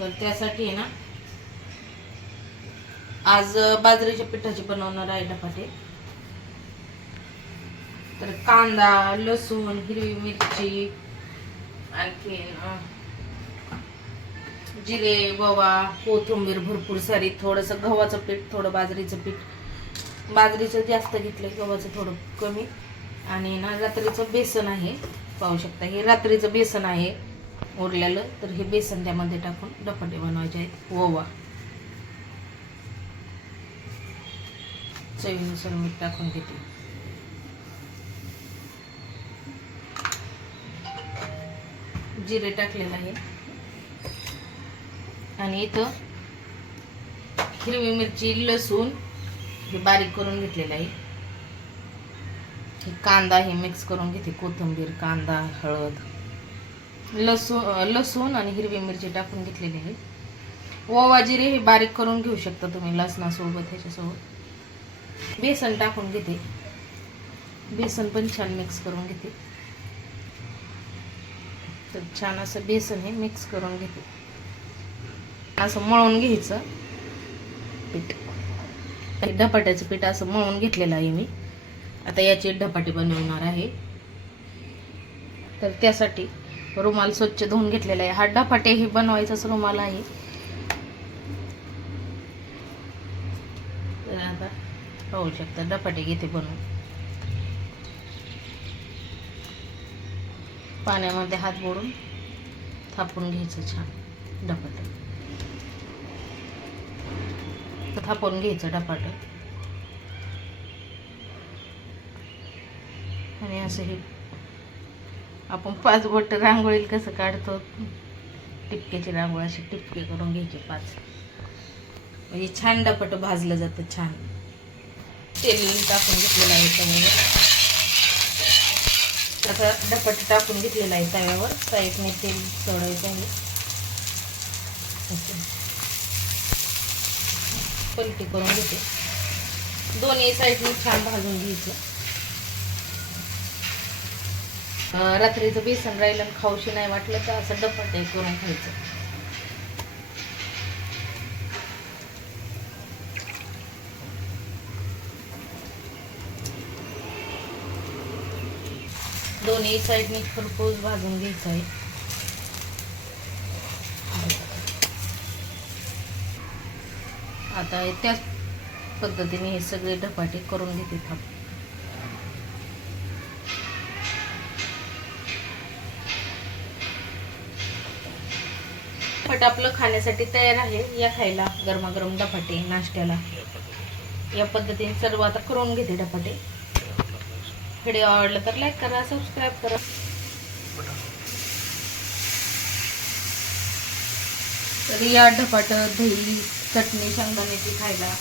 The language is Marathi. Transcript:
तर त्यासाठी आहे ना आज बाजरीच्या पिठाची बनवणार आहे डपाटे. तर कांदा लसूण हिरवी मिरची आणखीन जिरे ववा कोथिंबीर भरपूर सारी थोडंसं गव्हाचं पीठ थोडं बाजरीचं पीठ. बाजरीचं जास्त घेतलं गव्हाचं थोडं कमी. आणि ना रात्रीचं बेसन आहे पाहू शकता. हे रात्रीचं बेसन आहे. उरलेलं तर हे बेसन त्यामध्ये टाकून डपाटे बनवायचे आहेत. ओवा. चवीनुसार मीठ टाकून घेते. जिरे टाकलेलं आहे. आणि इथं हिरवी मिरची लसूण हे बारीक करून घेतलेलं आहे. हे कांदा हे मिक्स करून घेते. कोथिंबीर कांदा हळद. लसूण लसूण आणि हिरवी मिरची टाकून घेतलेली आहे. ओवा जिरे हे बारीक करून घेऊ शकता तुम्ही लसणासोबत ह्याच्यासोबत. बेसन टाकून घेते. बेसन पण छान मिक्स करून घेते. तर छान असं बेसन हे मिक्स करून घेते. असं मळून घ्यायचं. पीठ. हे धपाट्याचं पीठ असं मळून घेतलेलं आहे मी. आता याचे ढपाटे बनवणार आहे. तर त्यासाठी रुमाल स्वच्छ धुवून घेतलेला आहे. हा धपाटे हे बनवायचाच रुमाल आहे. तर आता पाहू शकता डफाटे घेते बनवून पाण्यामध्ये हात बोडून थापून घ्यायचं छान डपाट. तर थापून घ्यायचं डपाट. आणि असं हे आपण पाच बोट रांगोळी कसं काढतो? टिपक्याची रांगोळी अशी टिपके करून घ्यायचे पाच. म्हणजे छान डपट भाजलं जातं छान. तेल टाकून घेतलेलं आहे तव्यावर. आता डपट टाकून घेतलेलं आहे तव्यावर. साईडने तेल सोडायचं आहे. पलटी करून घेते. दोन्ही साईडने छान भाजून घ्यायचं. रात्रीचं बेसन राहिलं आणि खाऊशी नाही वाटलं तर असं डपाटे करून खायचं. दोन्ही साईडने खरपूस भाजून घ्यायचं आहे आता त्याच पद्धतीने हे सगळे धपाटे करून घेते थांब धपाट आपलं खाण्यासाठी तयार आहे. या खायला गरमागरम डपाटे नाश्त्याला. या पद्धतीने सर्व आता करून घेते डपाटे. व्हिडिओ आवडला तर लाईक करा सबस्क्राईब करा. तर या ढपाटं दही चटणी शेंगदाण्याची खायला